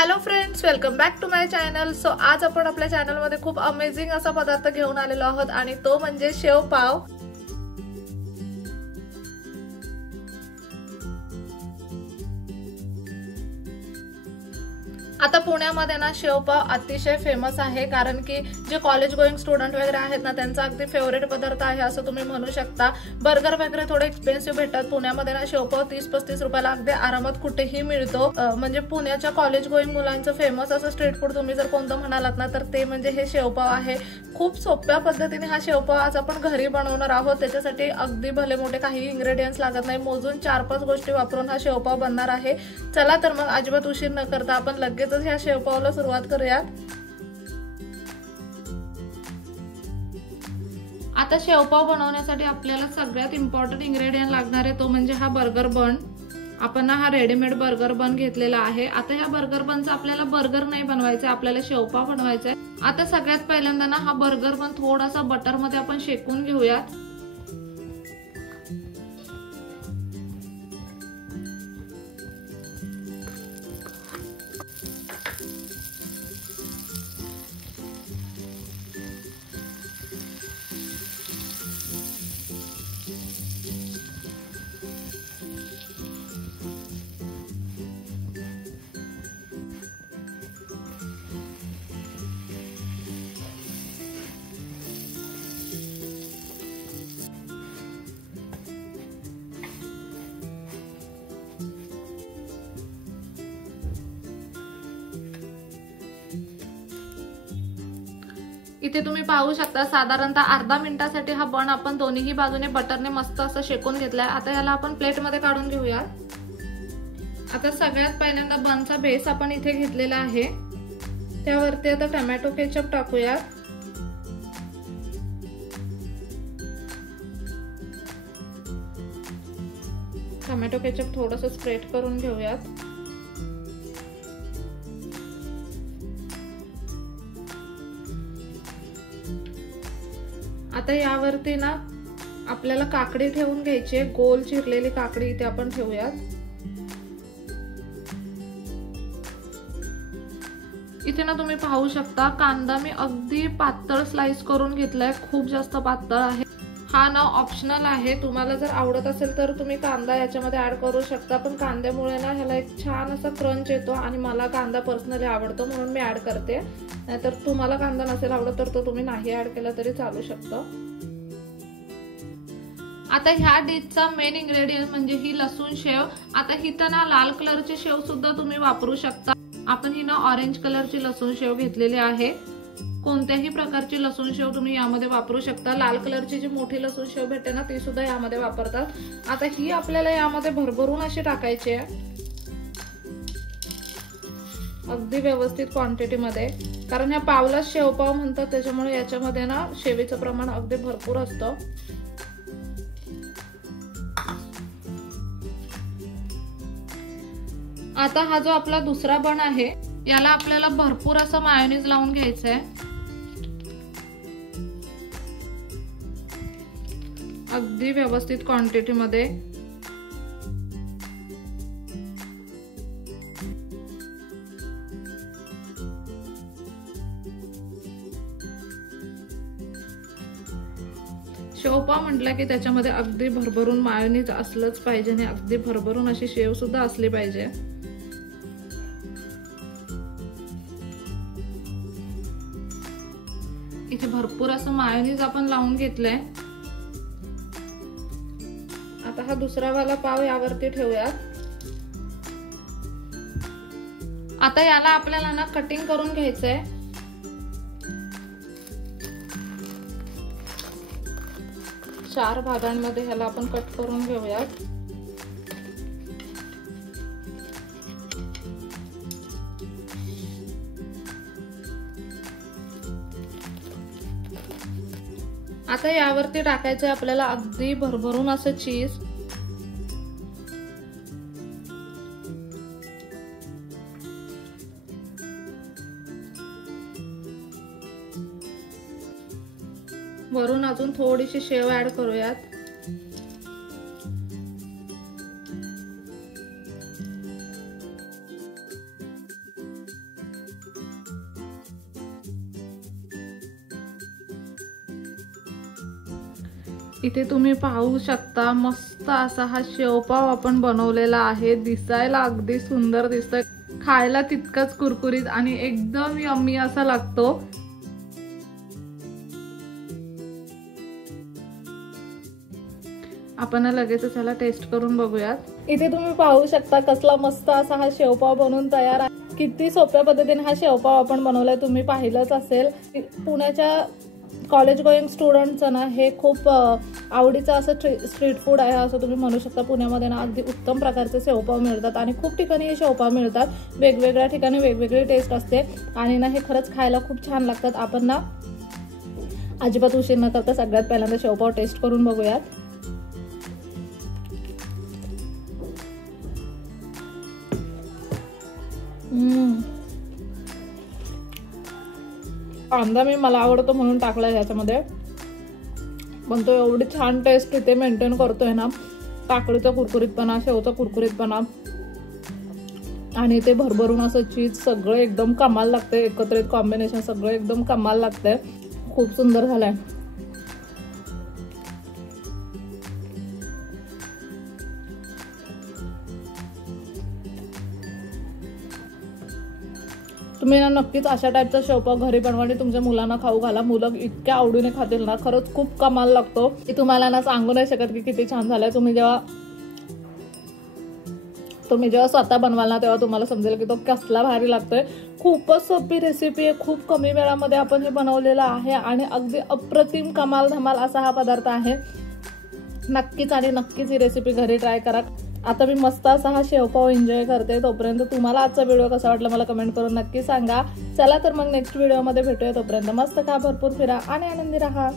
Hello friends, welcome back to my channel. So आज आपण आपल्या चॅनलमध्ये खूप अमेझिंग असा पदार्थ घेऊन आलेलो आहोत आणि तो म्हणजे शेव पाव। आता पुण्यामध्ये ना शेवपाव अतिशय फेमस आहे, कारण की जे कॉलेज गोइंग स्टुडंट वगैरे आहेत ना त्यांचा अगदी फेवरेट पदार्थ आहे असं तुम्ही म्हणू शकता। बर्गर वगैरे थोडे एक्सपेन्सिव्ह भेटतात पुण्यामध्ये ना, शेवपाव 30-35 रुपयाला अगदी आरामात कुठेही मिळतो। म्हणजे पुण्याच्या कॉलेज गोइंग मुलांचं फेमस असं स्ट्रीट फूड तुम्ही जर कोणतं म्हणालात ना तर ते म्हणजे हे शेवपाव आहे। खूप सोप्या पद्धतीने हा शेवपाव आज आपण घरी बनवणार आहोत। त्याच्यासाठी अगदी भले मोठे काही इंग्रेडियंट्स लागत नाही, मोजून 4-5 गोष्टी वापरून हा शेवपाव बनणार आहे। चला तर मग अजिबात उशीर न करता आपण लगेच ह्या शेवपावला सुरुवात करूयात। आता शेवपाव बनवण्यासाठी आपल्याला सगळ्यात इम्पॉर्टंट इंग्रेडियंट लागणार आहे तो म्हणजे हा बर्गर बन। आपण हा रेडीमेड बर्गर बन घेतलेला आहे। आता ह्या बर्गर बनचा आपल्याला बर्गर नाही बनवायचा, आपल्याला शेवपाव बनवायचा आहे। आता सगळ्यात पहिल्यांदा ना हा बर्गर बन थोडासा बटर मध्ये आपण शेकून घेऊयात। इथे तुम्ही पाहू शकता साधारणतः अर्धा मिनिटासाठी हा बन आपण दोन्ही बाजूने बटरने मस्त असं शेकून घेतलाय। आता याला आपण प्लेट मध्ये काढून घेऊया। आता सगळ्यात पहिल्यांदा बनचा बेस आपण इथे घेतलेला आहे, त्यावरती आता टोमॅटो केचप टाकूया। टोमॅटो केचप थोडंसं स्प्रेड करून घेऊयात। आता यावरती ना आपल्याला काकडी ठेवून घ्यायची आहे, गोल चिरलेली काकडी इथे आपण ठेवूयात। इथे ना तुम्ही पाहू शकता कांदा मी अगदी पातळ स्लाइस करून घेतलाय, खूप जास्त पातळ आहे। हा ना ऑप्शनल आहे, तुम्हाला जर आवडत असेल तर तुम्ही कांदा याच्यामध्ये ऍड करू शकता, पण कांद्यामुळे ना ह्याला एक छान असा क्रंच येतो आणि मला कांदा पर्सनली आवडतो म्हणून मी ऍड करते। नाहीतर तुम्हाला कांदा नसेल आवडत तर तो तुम्ही नाही ऍड केला तरी चालू शकतो। आता ह्या डिशचा मेन इंग्रेडियंट म्हणजे ही लसूण शेव। आता ही तर ना लाल कलरची शेव सुद्धा तुम्ही वापरू शकता, आपण ही ना ऑरेंज कलरची लसूण शेव घेतलेली आहे। कोणत्याही प्रकारची लसूण शेव तुम्ही यामध्ये वापरू शकता। लाल कलरची जी मोठी लसूण शेव भेटते ना ती सुद्धा यामध्ये वापरतात। आता ही आपल्याला यामध्ये भरभरून अशी टाकायची आहे, अगदी व्यवस्थित क्वांटिटी मध्ये, कारण ह्या पावला शेवपाव म्हणतात त्याच्यामुळे याच्यामध्ये ना शेवीचं प्रमाण अगदी भरपूर असतं। आता हा जो आपला दुसरा बन आहे याला आपल्याला भरपूर असं मायोनीज लावून घ्यायचंय, अगदी व्यवस्थित क्वांटिटी मध्ये। शेवपाव म्हटलं की त्याच्यामध्ये अगदी भरभरून मायोनीज असलंच पाहिजे आणि अगदी भरभरून अशी शेव सुद्धा असली पाहिजे। इथे भरपूर असं मायोनीज आपण लावून घेतलंय। आता हा दुसरा वाला पाव यावरती ठेवूयात। आता याला आपल्याला ना कटिंग करून घ्यायचंय। चार भागांमध्ये ह्याला आपण कट करून घेऊयात। आता यावरती टाकायचंय आपल्याला अगदी भरभरून असं चीज। वरून अजून थोडीशी शेव ऍड करूयात। इथे तुम्ही पाहू शकता मस्त असा हा शेवपाव आपण बनवलेला आहे। दिसायला अगदी सुंदर दिसतोय, खायला तितकाच कुरकुरीत आणि एकदम यम्मी असा लागतो। आपण लगेच त्याला टेस्ट करून बघूयात। इथे तुम्ही पाहू शकता कसला मस्त असा हा शेवपाव बनवून तयार आहे। किती सोप्या पद्धतीने हा शेवपाव आपण बनवलाय तुम्ही पाहिलंच असेल। पुण्याच्या कॉलेज गोईंग स्टुडंटचं ना हे खूप आवडीचं असं स्ट्रीट फूड आहे असं तुम्ही म्हणू शकता। पुण्यामध्ये ना अगदी उत्तम प्रकारचे शेवपाव मिळतात आणि खूप ठिकाणी हे शेवपाव मिळतात, वेगवेगळ्या ठिकाणी वेगवेगळी टेस्ट असते आणि ना हे खरंच खायला खूप छान लागतात। आपण ना अजिबात उशीर न करता सगळ्यात पहिल्यांदा शेवपाव टेस्ट करून बघूयात। कांदा मला आवडतो म्हणून टाकलाय याच्यामध्ये, पण तो एवढी छान टेस्ट इथे मेंटेन करतोय ना। काकडीचा कुरकुरीतपणा, शेवचा कुरकुरीतपणा आणि ते भरभरून असं चीज सगळं एकदम कमाल लागतंय। एकत्रित कॉम्बिनेशन सगळं एकदम कमाल लागतंय, खूप सुंदर झालंय। तुम्ही ना नक्कीच अशा टाईपचा शेवपाव घरी बनवा आणि तुमच्या मुलांना खाऊ घाला। मुलं इतक्या आवडीने खातील ना, खरंच खूप कमाल लागतो की तुम्हाला ना सांगू नाही शकत की किती छान झालाय। तुम्ही जेव्हा स्वतः बनवाल ना तेव्हा तुम्हाला समजेल की तो कसला भारी लागतोय। खूपच सोपी रेसिपी आहे, खूप कमी वेळामध्ये आपण हे बनवलेलं आहे आणि अगदी अप्रतिम कमाल धमाल असा हा पदार्थ आहे। नक्कीच आणि नक्कीच ही रेसिपी घरी ट्राय करा। आता मी मस्त असा हा शेवपाव एन्जॉय करते। तोपर्यंत तुम्हाला आजचा व्हिडिओ कसा वाटला मला कमेंट करून नक्की सांगा। चला तर मग नेक्स्ट व्हिडिओमध्ये भेटूया। तोपर्यंत मस्त खा, भरपूर फिरा आणि आनंदी राहा।